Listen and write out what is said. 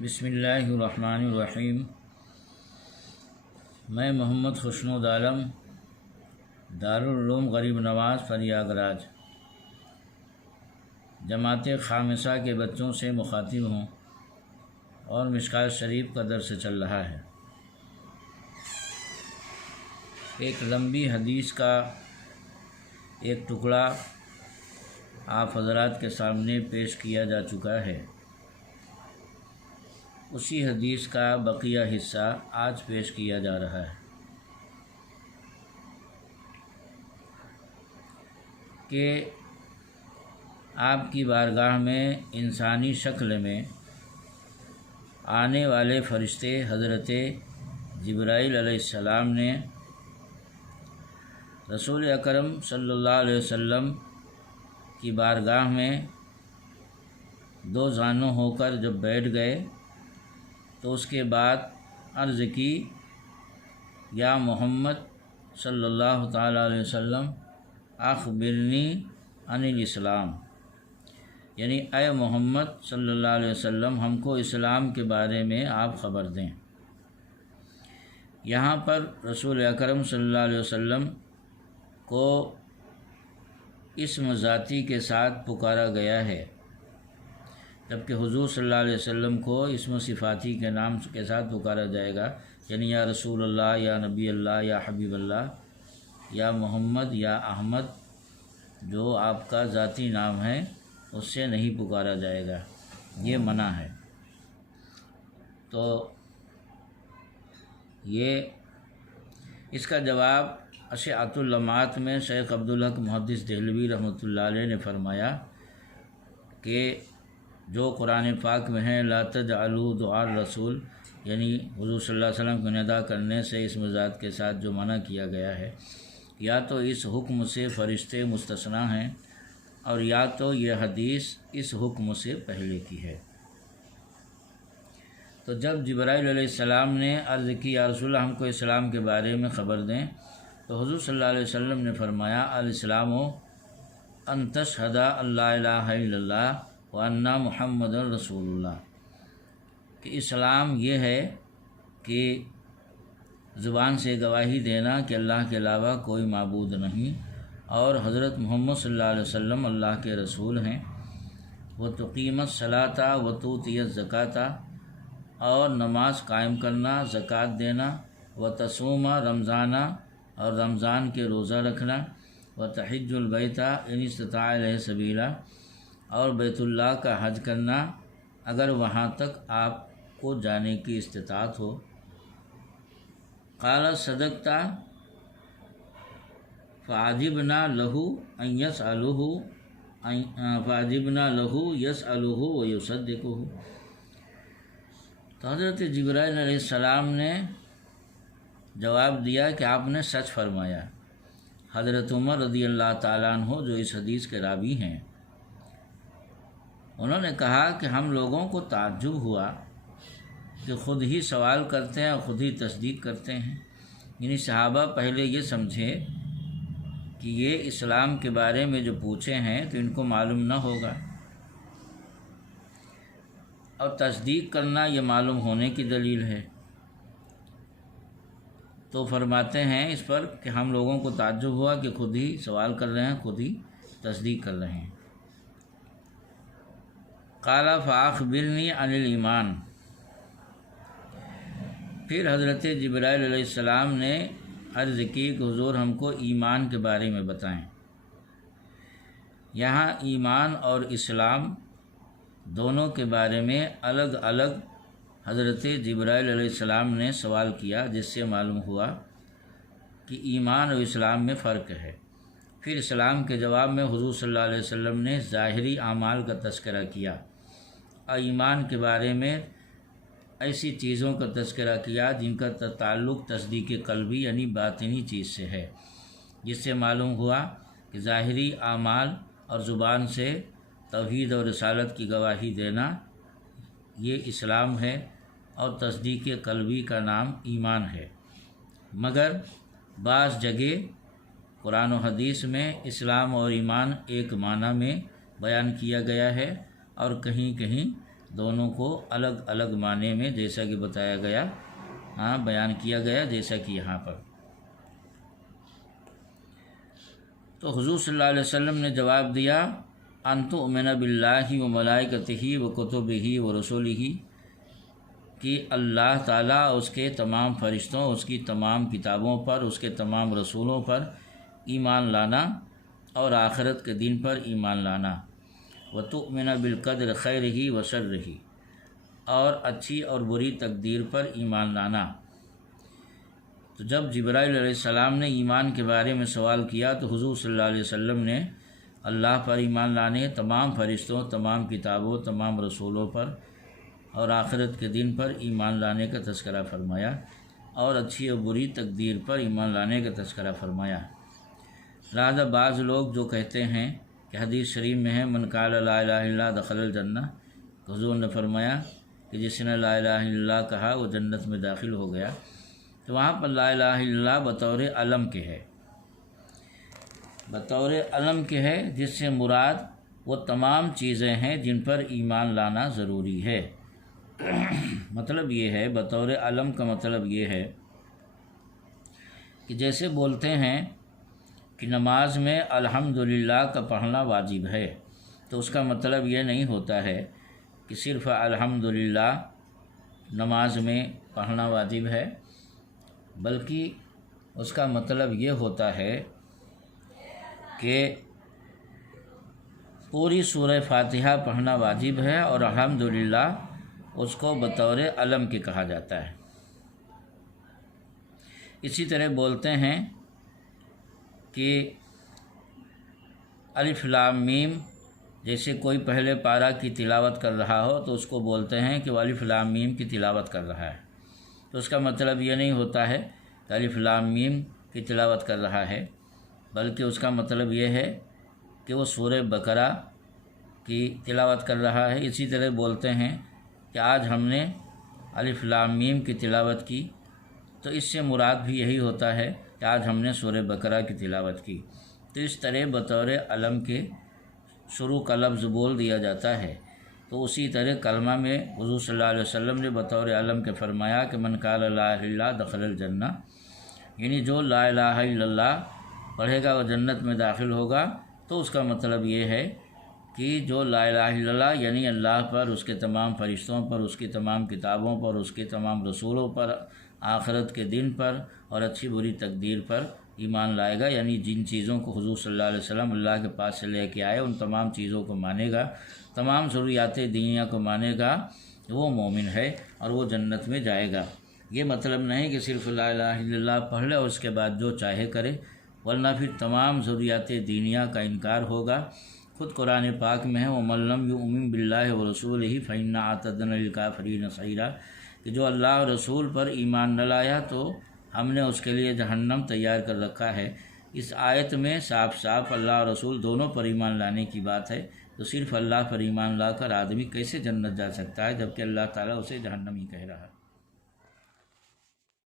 بسم اللہ الرحمن الرحیم۔ میں محمد خوشنود عالم دارالعلوم غریب نواز پریاگراج جماعت خامسہ کے بچوں سے مخاطب ہوں اور مشکوٰۃ شریف کا درس چل رہا ہے۔ ایک لمبی حدیث کا ایک ٹکڑا آپ حضرات کے سامنے پیش کیا جا چکا ہے۔ اسی حدیث کا بقیہ حصہ آج پیش کیا جا رہا ہے کہ آپ کی بارگاہ میں انسانی شکل میں آنے والے فرشتے حضرت جبرائیل علیہ السلام نے رسول اکرم صلی اللہ علیہ وسلم کی بارگاہ میں دو زانوں ہو کر جب بیٹھ گئے تو اس کے بعد عرض کی، یا محمد صلی اللہ تعالیٰ علیہ وسلم اخبرنی عن الاسلام، یعنی اے محمد صلی اللہ علیہ وسلم ہم کو اسلام کے بارے میں آپ خبر دیں۔ یہاں پر رسول اکرم صلی اللہ علیہ وسلم کو اسم ذاتی کے ساتھ پکارا گیا ہے، جبکہ حضور صلی اللہ علیہ وسلم کو اسم صفاتی کے نام کے ساتھ پکارا جائے گا، یعنی یا رسول اللہ، یا نبی اللہ، یا حبیب اللہ، یا محمد، یا احمد، جو آپ کا ذاتی نام ہے اس سے نہیں پکارا جائے گا، یہ منع ہے۔ تو یہ اس کا جواب اشعۃ اللمعات میں شیخ عبدالحق محدث دہلوی رحمۃ اللہ علیہ نے فرمایا کہ جو قرآن پاک میں ہے لا تجعلوا دعاء الرسول، یعنی حضور صلی اللہ علیہ وسلم کو ندا کرنے سے اسم ذات کے ساتھ جو منع کیا گیا ہے، یا تو اس حکم سے فرشتے مستثنیٰ ہیں اور یا تو یہ حدیث اس حکم سے پہلے کی ہے۔ تو جب جبرائیل علیہ السلام نے عرض کی یا رسول اللہ ہم کو اسلام کے بارے میں خبر دیں، تو حضور صلی اللہ علیہ وسلم نے فرمایا الاسلام ان تشہد ان لا الہ الا اللہ وان محمد رسول اللہ، کہ اسلام یہ ہے کہ زبان سے گواہی دینا کہ اللہ کے علاوہ کوئی معبود نہیں اور حضرت محمد صلی اللہ علیہ وسلم اللہ کے رسول ہیں، وتقیم الصلاۃ وتؤتی الزکوٰۃ، اور نماز قائم کرنا، زکوٰۃ دینا، وتصوم رمضان، اور رمضان کے روزہ رکھنا، وتحج البیت ان استطاع الیہ سبیلا، اور بیت اللہ کا حج کرنا اگر وہاں تک آپ کو جانے کی استطاعت ہو۔ قال صدقت فعجبنا له ان يسأله ويصدقه، تو حضرت جبرائیل علیہ السلام نے جواب دیا کہ آپ نے سچ فرمایا۔ حضرت عمر رضی اللہ تعالیٰ عنہ جو اس حدیث کے راوی ہیں، انہوں نے کہا کہ ہم لوگوں کو تعجب ہوا کہ خود ہی سوال کرتے ہیں اور خود ہی تصدیق کرتے ہیں، یعنی صحابہ پہلے یہ سمجھے کہ یہ اسلام کے بارے میں جو پوچھے ہیں تو ان کو معلوم نہ ہوگا، اور تصدیق کرنا یہ معلوم ہونے کی دلیل ہے۔ تو فرماتے ہیں اس پر کہ ہم لوگوں کو تعجب ہوا کہ خود ہی سوال کر رہے ہیں، خود ہی تصدیق کر رہے ہیں۔ قال فاخبرنی عن الایمان، پھر حضرت جبرائیل علیہ السلام نے عرض کی کہ حضور ہم کو ایمان کے بارے میں بتائیں۔ یہاں ایمان اور اسلام دونوں کے بارے میں الگ الگ حضرت جبرائیل علیہ السلام نے سوال کیا، جس سے معلوم ہوا کہ ایمان اور اسلام میں فرق ہے۔ پھر اسلام کے جواب میں حضور صلی اللہ علیہ وسلم نے ظاہری اعمال کا تذکرہ کیا، اور ایمان کے بارے میں ایسی چیزوں کا تذکرہ کیا جن کا تعلق تصدیق قلبی یعنی باطنی چیز سے ہے، جس سے معلوم ہوا کہ ظاہری اعمال اور زبان سے توحید اور رسالت کی گواہی دینا یہ اسلام ہے، اور تصدیق قلبی کا نام ایمان ہے۔ مگر بعض جگہ قرآن و حدیث میں اسلام اور ایمان ایک معنی میں بیان کیا گیا ہے، اور کہیں کہیں دونوں کو الگ الگ معنی میں جیسا کہ بتایا گیا، بیان کیا گیا جیسا کہ یہاں پر۔ تو حضور صلی اللہ علیہ وسلم نے جواب دیا، ان تؤمن باللہ و ملائکتہ و کتبہ و رسلہ، کہ اللہ تعالیٰ اس کے تمام فرشتوں، اس کی تمام کتابوں پر، اس کے تمام رسولوں پر ایمان لانا اور آخرت کے دن پر ایمان لانا، وتؤمن بالقدر خیرہ و شرہ، اور اچھی اور بری تقدیر پر ایمان لانا۔ تو جب جبرائیل علیہ السلام نے ایمان کے بارے میں سوال کیا تو حضور صلی اللہ علیہ وسلم نے اللہ پر ایمان لانے، تمام فرشتوں، تمام کتابوں، تمام رسولوں پر اور آخرت کے دن پر ایمان لانے کا تذکرہ فرمایا، اور اچھی اور بری تقدیر پر ایمان لانے کا تذکرہ فرمایا۔ لہذا بعض لوگ جو کہتے ہیں کہ حدیث شریف میں ہے من قال لا الہ الا اللہ دخل الجنہ، حضور نے فرمایا کہ جس نے لا الہ الا اللہ کہا وہ جنت میں داخل ہو گیا، تو وہاں پر لا الہ الا اللہ بطور علم کے ہے، بطور علم کے ہے، جس سے مراد وہ تمام چیزیں ہیں جن پر ایمان لانا ضروری ہے۔ مطلب یہ ہے، بطور علم کا مطلب یہ ہے کہ جیسے بولتے ہیں کہ نماز میں الحمدللہ کا پڑھنا واجب ہے، تو اس کا مطلب یہ نہیں ہوتا ہے کہ صرف الحمدللہ نماز میں پڑھنا واجب ہے، بلکہ اس کا مطلب یہ ہوتا ہے کہ پوری سورہ فاتحہ پڑھنا واجب ہے، اور الحمدللہ اس کو بطور علم کے کہا جاتا ہے۔ اسی طرح بولتے ہیں کہ الف لام میم، جیسے کوئی پہلے پارہ کی تلاوت کر رہا ہو تو اس کو بولتے ہیں کہ وہ الف لام میم کی تلاوت کر رہا ہے، تو اس کا مطلب یہ نہیں ہوتا ہے کہ الف لام میم کی تلاوت کر رہا ہے، بلکہ اس کا مطلب یہ ہے کہ وہ سورہ بقرہ کی تلاوت کر رہا ہے۔ اسی طرح بولتے ہیں کہ آج ہم نے الف لام میم کی تلاوت کی، تو اس سے مراد بھی یہی ہوتا ہے کہ آج ہم نے سورہ بقرہ کی تلاوت کی۔ تو اس طرح بطور علم کے شروع کا لفظ بول دیا جاتا ہے۔ تو اسی طرح کلمہ میں حضور صلی اللہ علیہ وسلم نے بطور علم کے فرمایا کہ من قال لا الہ الا اللہ دخل الجنہ، یعنی جو لا الہ الا اللہ پڑھے گا وہ جنت میں داخل ہوگا۔ تو اس کا مطلب یہ ہے کہ جو لا الہ الا اللہ یعنی اللہ پر، اس کے تمام فرشتوں پر، اس کی تمام کتابوں پر، اس کے تمام رسولوں پر، آخرت کے دن پر اور اچھی بری تقدیر پر ایمان لائے گا، یعنی جن چیزوں کو حضور صلی اللہ علیہ وسلم اللہ کے پاس سے لے کے آئے ان تمام چیزوں کو مانے گا، تمام ضروریات دینیہ کو مانے گا، وہ مومن ہے اور وہ جنت میں جائے گا۔ یہ مطلب نہیں کہ صرف لا الہ الا اللہ پڑھ لے اور اس کے بعد جو چاہے کرے، ورنہ پھر تمام ضروریات دینیہ کا انکار ہوگا۔ خود قرآن پاک میں ہے وَمَن لَّمْ يُؤْمِن بِاللَّهِ وَرَسُولِهِ فَإِنَّا أَعْتَدْنَا لِلْكَافِرِينَ سَعِيرًا، کہ جو اللہ اور رسول پر ایمان نہ لایا تو ہم نے اس کے لیے جہنم تیار کر رکھا ہے۔ اس آیت میں صاف صاف اللہ اور رسول دونوں پر ایمان لانے کی بات ہے، تو صرف اللہ پر ایمان لا کر آدمی کیسے جنت جا سکتا ہے جبکہ اللہ تعالیٰ اسے جہنم ہی کہہ رہا ہے۔